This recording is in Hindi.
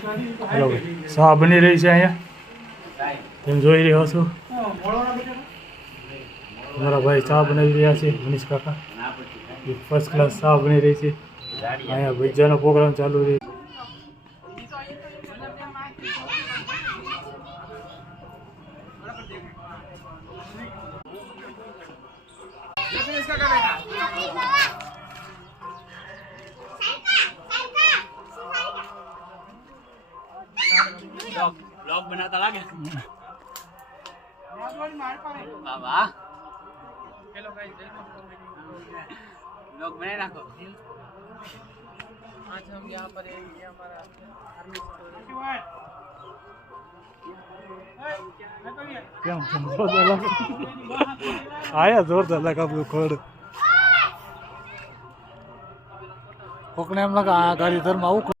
हेलो भाई चा बनी रही है अँ तेम જોઈ રહ્યો છો हमारा भाई चा बनाવી રહ્યા છે મનીષ કાકા फर्स्ट क्लास चा बनी रही है अँ भजीया प्रोग्राम चालू रही ब्लॉग बनाता लागे बाबा हेलो गाइस ब्लॉग बना रखो आज हम यहाँ पर ये हमारा आर्मी स्टोर क्या आया जोरदार लगा खोड़ कोकने एम लगा गाड़ी धर्म आવું